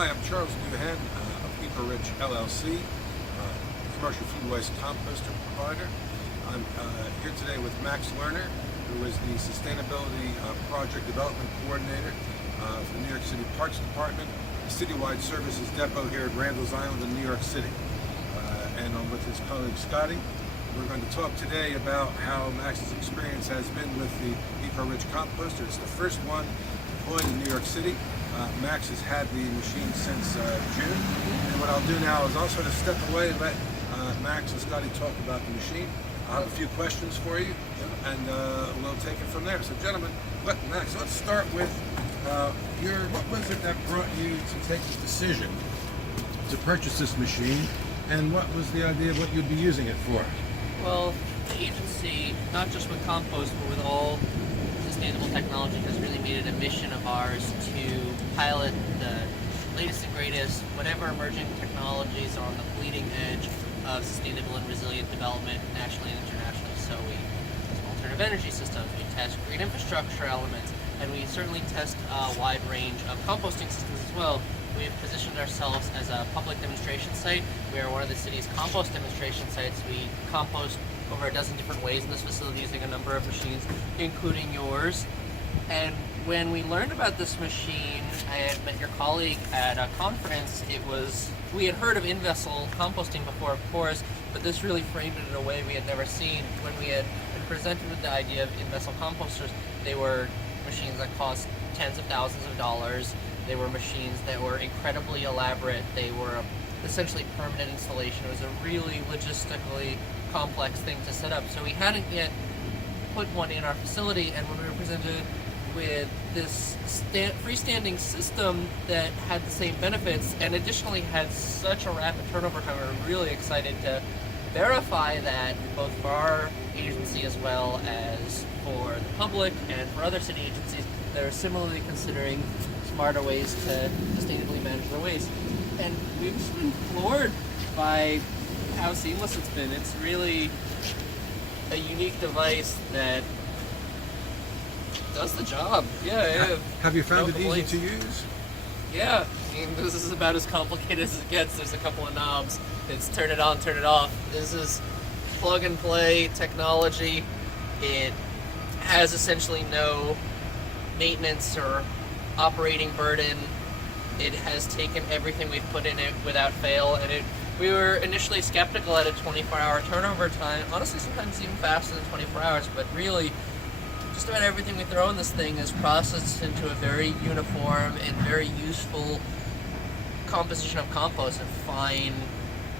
Hi, I'm Charles Nouhan of EcoRich LLC, commercial food waste composter provider. I'm here today with Max Lerner, who is the Sustainability Project Development Coordinator for the New York City Parks Department, the Citywide Services Depot here at Randalls Island in New York City. And I'm with his colleague Scotty. We're going to talk today about how Max's experience has been with the EcoRich Composter. It's the first one deployed in New York City. Max has had the machine since June. And what I'll do now is I'll sort of step away and let Max and Scotty talk about the machine. I'll have a few questions for you, and we'll take it from there. So gentlemen, Max, let's start with what was it that brought you to take this decision to purchase this machine, and what was the idea of what you'd be using it for? Well, the agency, not just with compost, but with all sustainable technology, has really made it a mission of ours to pilot the latest and greatest, whatever emerging technologies are on the bleeding edge of sustainable and resilient development nationally and internationally. So we test alternative energy systems, we test green infrastructure elements, and we certainly test a wide range of composting systems as well. We've positioned ourselves as a public demonstration site. We are one of the city's compost demonstration sites. We compost over a dozen different ways in this facility using a number of machines, including yours. And when we learned about this machine, I had met your colleague at a conference. We had heard of in-vessel composting before, of course, but this really framed it in a way we had never seen. When we had been presented with the idea of in-vessel composters, they were machines that cost tens of thousands of dollars. They were machines that were incredibly elaborate. They were essentially permanent installation. It was a really logistically complex thing to set up. So we hadn't yet put one in our facility, and when we were presented with this freestanding system that had the same benefits and additionally had such a rapid turnover time, we were really excited to verify that both for our agency as well as for the public and for other city agencies that are similarly considering smarter ways to sustainably manage their waste. And we've just been floored by how seamless it's been. It's really a unique device that does the job. Yeah. Have you found it easy to use? Yeah. I mean, this is about as complicated as it gets. There's a couple of knobs. It's turn it on, turn it off. This is plug and play technology. It has essentially no maintenance or operating burden. It has taken everything we've put in it without fail, and we were initially skeptical at a 24-hour turnover time. Honestly, sometimes even faster than 24 hours, but really just about everything we throw in this thing is processed into a very uniform and very useful composition of compost, and fine,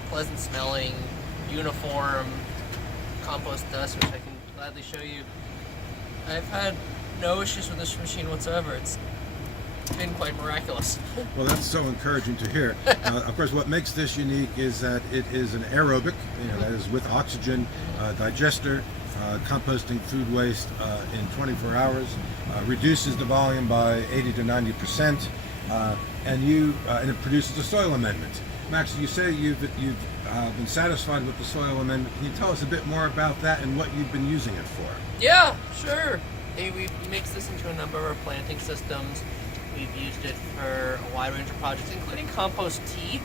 pleasant smelling, uniform compost dust, which I can gladly show you. I've had no issues with this machine whatsoever. It's been quite miraculous. Well, that's so encouraging to hear. Of course, what makes this unique is that it is an aerobic, that is with oxygen digester, composting food waste in 24 hours, reduces the volume by 80 to 90%, and it produces a soil amendment. Max, you say you've been satisfied with the soil amendment. Can you tell us a bit more about that and what you've been using it for? Yeah, sure. We mixed this into a number of our planting systems. We've used it for a wide range of projects, including compost tea.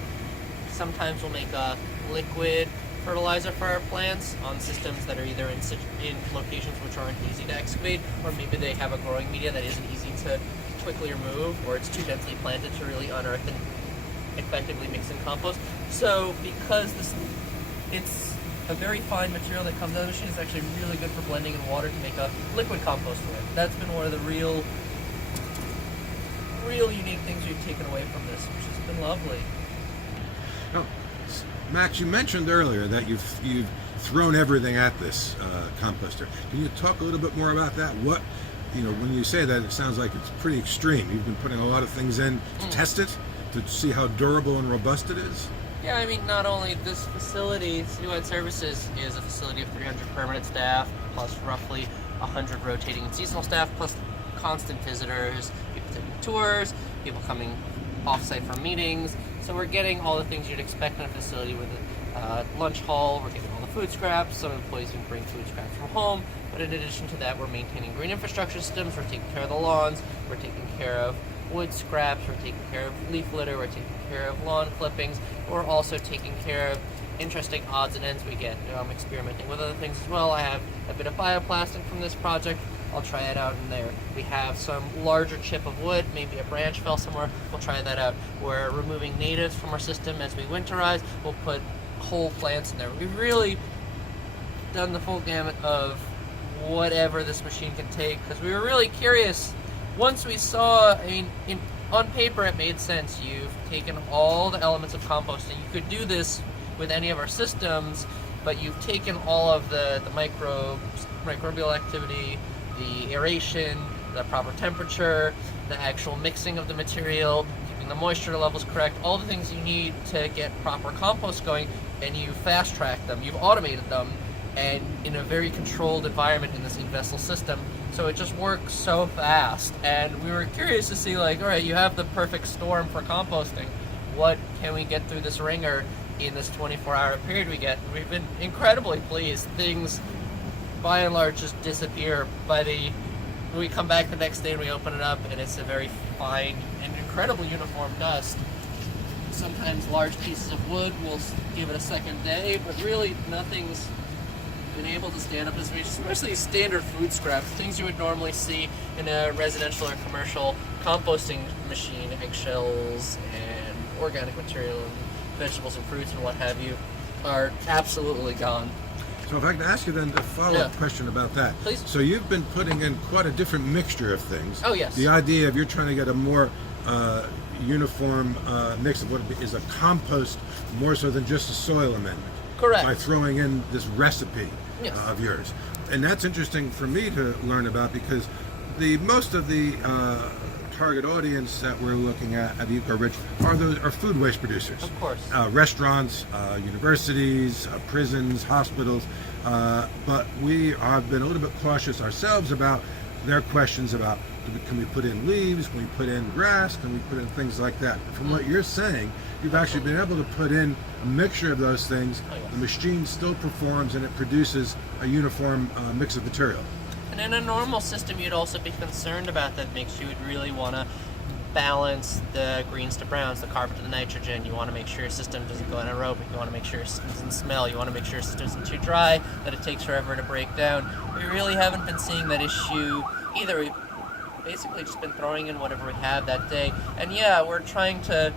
Sometimes we'll make a liquid fertilizer for our plants on systems that are either in locations which aren't easy to excavate, or maybe they have a growing media that isn't easy to quickly remove, or it's too densely planted to really unearth and effectively mix in compost. So because it's a very fine material that comes out of the machine, it's actually really good for blending in water to make a liquid compost with. That's been one of the real unique things we've taken away from this, which has been lovely. Oh, Max, you mentioned earlier that you've thrown everything at this composter. Can you talk a little bit more about that? When you say that, it sounds like it's pretty extreme. You've been putting a lot of things in to test it, to see how durable and robust it is? Yeah, I mean, not only this facility, Citywide Services is a facility of 300 permanent staff, plus roughly 100 rotating and seasonal staff, plus constant visitors, people taking tours, people coming off-site for meetings. So we're getting all the things you'd expect in a facility with a lunch hall. We're getting all the food scraps. Some employees can bring food scraps from home. But in addition to that, we're maintaining green infrastructure systems. We're taking care of the lawns. We're taking care of wood scraps, we're taking care of leaf litter, we're taking care of lawn clippings, we're also taking care of interesting odds and ends we get. I'm experimenting with other things as well. I have a bit of bioplastic from this project. I'll try it out in there. We have some larger chip of wood, maybe a branch fell somewhere, we'll try that out. We're removing natives from our system as we winterize. We'll put whole plants in there. We've really done the full gamut of whatever this machine can take, because we were really curious. Once we saw, on paper it made sense. You've taken all the elements of composting. You could do this with any of our systems, but you've taken all of the microbes, microbial activity, the aeration, the proper temperature, the actual mixing of the material, keeping the moisture levels correct, all the things you need to get proper compost going, and you fast-tracked them, you've automated them, and in a very controlled environment in this vessel system. So it just works so fast. And we were curious to see, like, all right, you have the perfect storm for composting. What can we get through this ringer in this 24-hour period we get? We've been incredibly pleased. Things, by and large, just disappear. We come back the next day and we open it up, and it's a very fine and incredibly uniform dust. Sometimes large pieces of wood will give it a second day, but really nothing's been able to stand up as much, especially standard food scraps, things you would normally see in a residential or commercial composting machine, eggshells and organic material and vegetables and fruits and what have you, are absolutely gone. So if I can ask you then a follow-up question about that. Please. So you've been putting in quite a different mixture of things. Oh, yes. The idea of you're trying to get a more uniform mix of what is a compost, more so than just a soil amendment. Correct. By throwing in this recipe Yes. of yours. And that's interesting for me to learn about, because most of the target audience that we're looking at EcoRich are food waste producers. Of course. Restaurants, universities, prisons, hospitals. But we have been a little bit cautious ourselves about their questions about, can we put in leaves, can we put in grass, can we put in things like that. From what you're saying, you've actually been able to put in a mixture of those things. Oh, yes. The machine still performs and it produces a uniform mix of material. And in a normal system, you'd also be concerned about that mix. You would really want to balance the greens to browns, the carbon to the nitrogen. You want to make sure your system doesn't go anaerobic. You want to make sure your system doesn't smell. You want to make sure your system isn't too dry, that it takes forever to break down. We really haven't been seeing that issue either. We've basically just been throwing in whatever we have that day. And yeah, we're trying to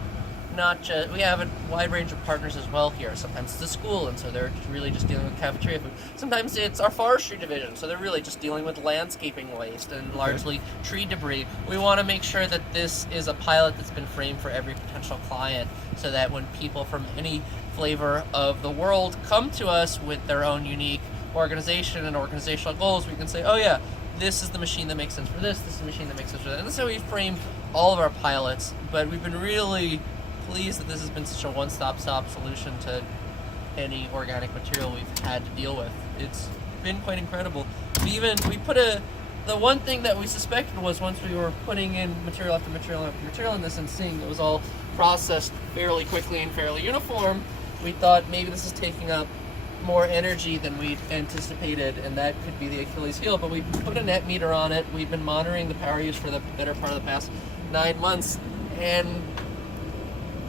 we have a wide range of partners as well here. Sometimes it's the school, and so they're really just dealing with cafeteria food. Sometimes it's our forestry division, so they're really just dealing with landscaping waste and largely tree debris. We want to make sure that this is a pilot that's been framed for every potential client, so that when people from any flavor of the world come to us with their own unique organization and organizational goals, we can say, oh yeah, this is the machine that makes sense for this is the machine that makes sense for that. And that's how we frame all of our pilots. But we've been really pleased that this has been such a one-stop solution to any organic material we've had to deal with. It's been quite incredible. The one thing that we suspected was, once we were putting in material after material after material in this and seeing it was all processed fairly quickly and fairly uniform, we thought maybe this is taking up more energy than we'd anticipated, and that could be the Achilles heel. But we put a net meter on it. We've been monitoring the power use for the better part of the past 9 months, and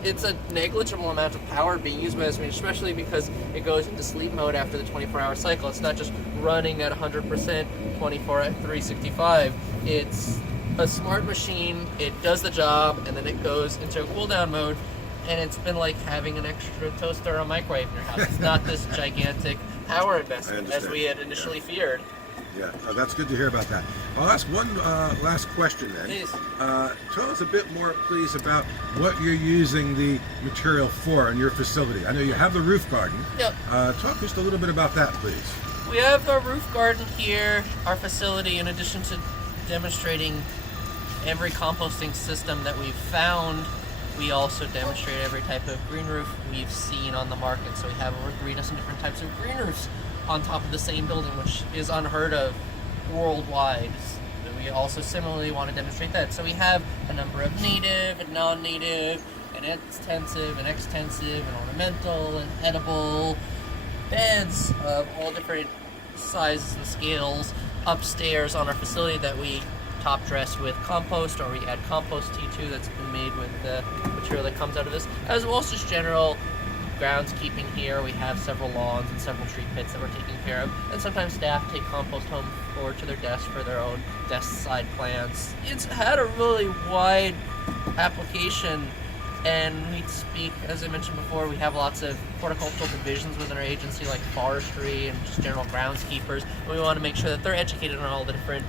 it's a negligible amount of power being used by this machine, especially because it goes into sleep mode after the 24-hour cycle. It's not just running at 100% 365. It's a smart machine. It does the job, and then it goes into a cool down mode. And it's been like having an extra toaster or microwave in your house. It's not this gigantic power investment as we had initially feared. Yeah, that's good to hear about that. I'll ask one last question then. Please. Tell us a bit more, please, about what you're using the material for in your facility. I know you have the roof garden. Yep. Talk just a little bit about that, please. We have our roof garden here, our facility. In addition to demonstrating every composting system that we've found, we also demonstrate every type of green roof we've seen on the market. So we have over 3 dozen different types of green roofs on top of the same building, which is unheard of worldwide. So we also similarly want to demonstrate that. So we have a number of native and non-native and extensive and extensive and ornamental and edible beds of all different sizes and scales upstairs on our facility that we top dress with compost, or we add compost tea too that's been made with the material that comes out of this, as well as just general groundskeeping here. We have several lawns and several tree pits that we're taking care of, and sometimes staff take compost home or to their desk for their own desk side plants. It's had a really wide application, and we speak, as I mentioned before, we have lots of horticultural divisions within our agency, like forestry and just general groundskeepers, and we want to make sure that they're educated on all the different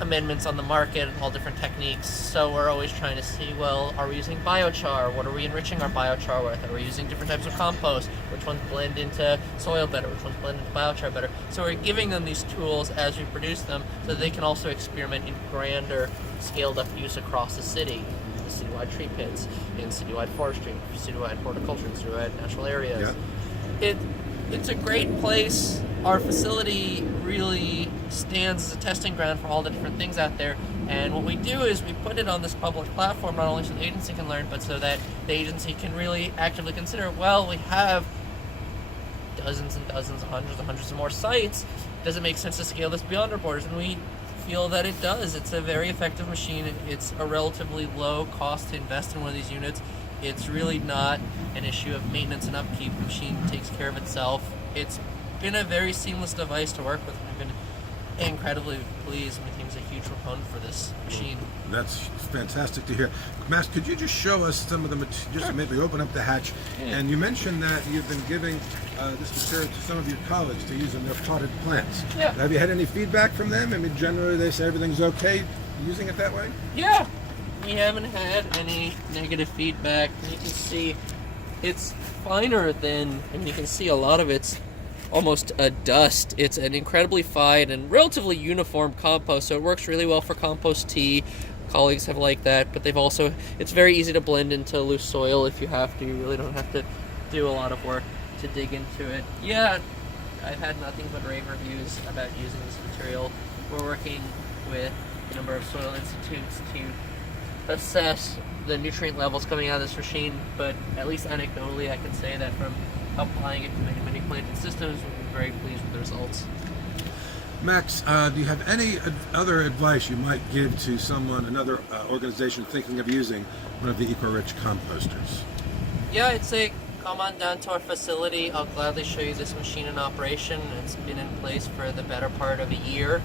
amendments on the market and all different techniques. So we're always trying to see, well, are we using biochar? What are we enriching our biochar with? Are we using different types of compost? Which ones blend into soil better? Which ones blend into biochar better? So we're giving them these tools as we produce them so that they can also experiment in grander, scaled up use across the city. The citywide tree pits, in citywide forestry, citywide horticulture, citywide natural areas. Yeah. It's a great place. Our facility really stands as a testing ground for all the different things out there, and what we do is we put it on this public platform not only so the agency can learn, but so that the agency can really actively consider, well, we have dozens and dozens, hundreds of more sites. Does it make sense to scale this beyond our borders? And we feel that it does. It's a very effective machine. It's a relatively low cost to invest in one of these units. It's really not an issue of maintenance and upkeep. The machine takes care of itself. It's been a very seamless device to work with. We've been incredibly pleased. My team's a huge proponent for this machine. That's fantastic to hear. Max, could you just show us some of the just maybe open up the hatch? Yeah. And you mentioned that you've been giving this material to some of your colleagues to use in their potted plants. Yeah. Have you had any feedback from them? I mean, generally they say everything's okay using it that way? Yeah. We haven't had any negative feedback. You can see it's finer than, and you can see a lot of it's almost a dust. It's an incredibly fine and relatively uniform compost, so it works really well for compost tea. Colleagues have liked that, but they've also, it's very easy to blend into loose soil if you have to. You really don't have to do a lot of work to dig into it. Yeah, I've had nothing but rave reviews about using this material. We're working with a number of soil institutes to assess the nutrient levels coming out of this machine, but at least anecdotally I can say that from applying it to many planted systems, we've been very pleased with the results. Max, do you have any other advice you might give to another organization thinking of using one of the EcoRich composters? Yeah, I'd say come on down to our facility. I'll gladly show you this machine in operation. It's been in place for the better part of a year.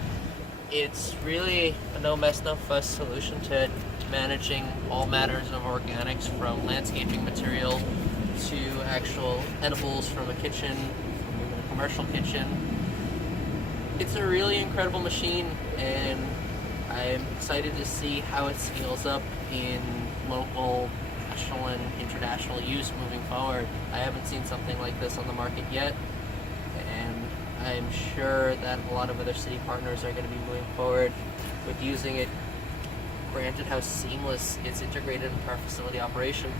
It's really a no mess, no fuss solution to managing all matters of organics, from landscaping material to actual edibles from a kitchen, from even a commercial kitchen. It's a really incredible machine, and I'm excited to see how it scales up in local, national, and international use moving forward. I haven't seen something like this on the market yet, and I'm sure that a lot of other city partners are going to be moving forward with using it, granted how seamless it's integrated into our facility operation.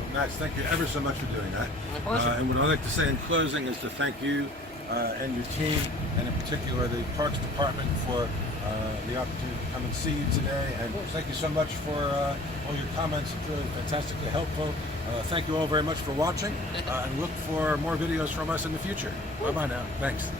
Well, Max, thank you ever so much for doing that. My pleasure. And what I'd like to say in closing is to thank you and your team, and in particular the Parks Department, for the opportunity to come and see you today. And thank you so much for all your comments. It's really fantastically helpful. Thank you all very much for watching, and look for more videos from us in the future. Bye-bye now. Thanks.